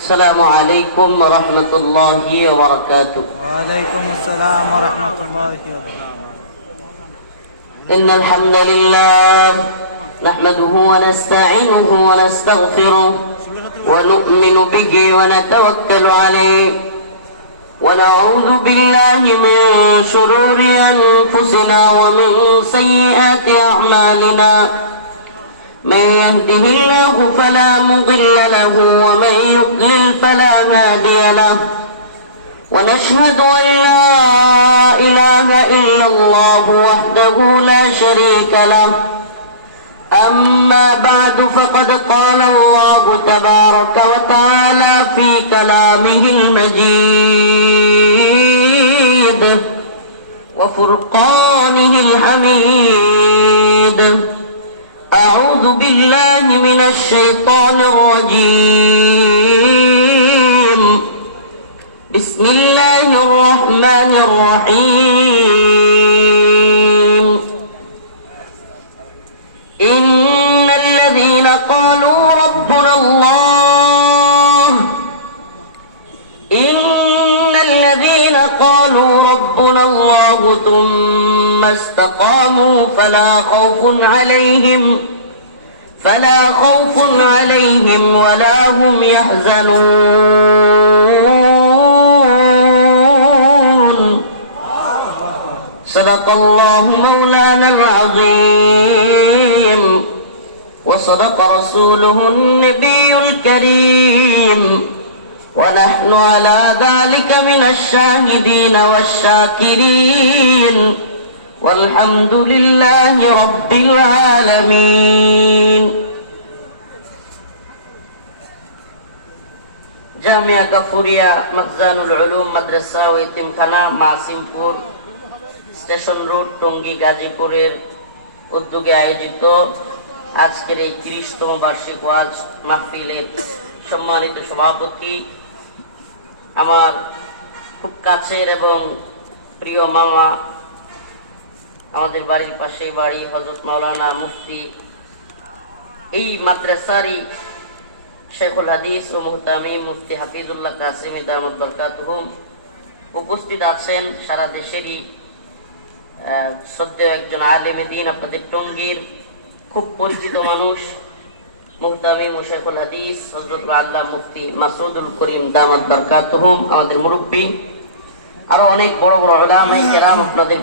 السلام عليكم ورحمة الله وبركاته. وعليكم السلام ورحمة الله وبركاته. إن الحمد لله نحمده ونستعينه ونستغفره ونؤمن به ونتوكل عليه ونعوذ بالله من شرور أنفسنا ومن سيئات أعمالنا. من يهده الله فلا مضل له ومن يضلل فلا هادي له. ونشهد أن لا إله إلا الله وحده لا شريك له. أما بعد فقد قال الله تبارك وتعالى في كلامه المجيد وفرقانه الحميد. أعوذ بالله من الشيطان الرجيم. بسم الله الرحمن الرحيم. إن الذين قالوا ربنا الله ثم استقاموا فلا خوف عليهم ولا هم يحزنون. صدق الله مولانا العظيم وصدق رسوله النبي الكريم ونحن على ذلك من الشاهدين والشاكرين والحمد لله رب العالمين. জামিয়া কাফুরিয়া মখজানুল উলুম মাদ্রাসা ও এতিমখানা Masimpur station road Tongi গাজীপুরের উদ্যোগে আয়োজিত আজকের এই ৩০তম বার্ষিক ওয়াজ মাহফিলের সম্মানিত সভাপতি, আমার খুব কাছের এবং প্রিয় মামা, আমাদের বাড়ির পাশে বাড়ি হযরত মাওলানা মুফতি, এই মাদ্রাসারই শেখুল হাদিস ও মুহতামিম মুফতি হাফিজুল্লাহ কাসিমি দামাত বরকাতুহুম উপস্থিত আছেন। সারা দেশেরই শ্রদ্ধেয় একজন আলেমে দ্বীন, আপনাদের টঙ্গীর খুব পরিচিত মানুষ, মুহতামিম ও শেখুল হাদিস হযরত আল্লাহ মুফতি মাসউদুল করিম দামাত বরকাতুহুম, আমাদের মুরব্বী, আরো অনেক বড় বড় উলামায়ে কেরাম আপনাদের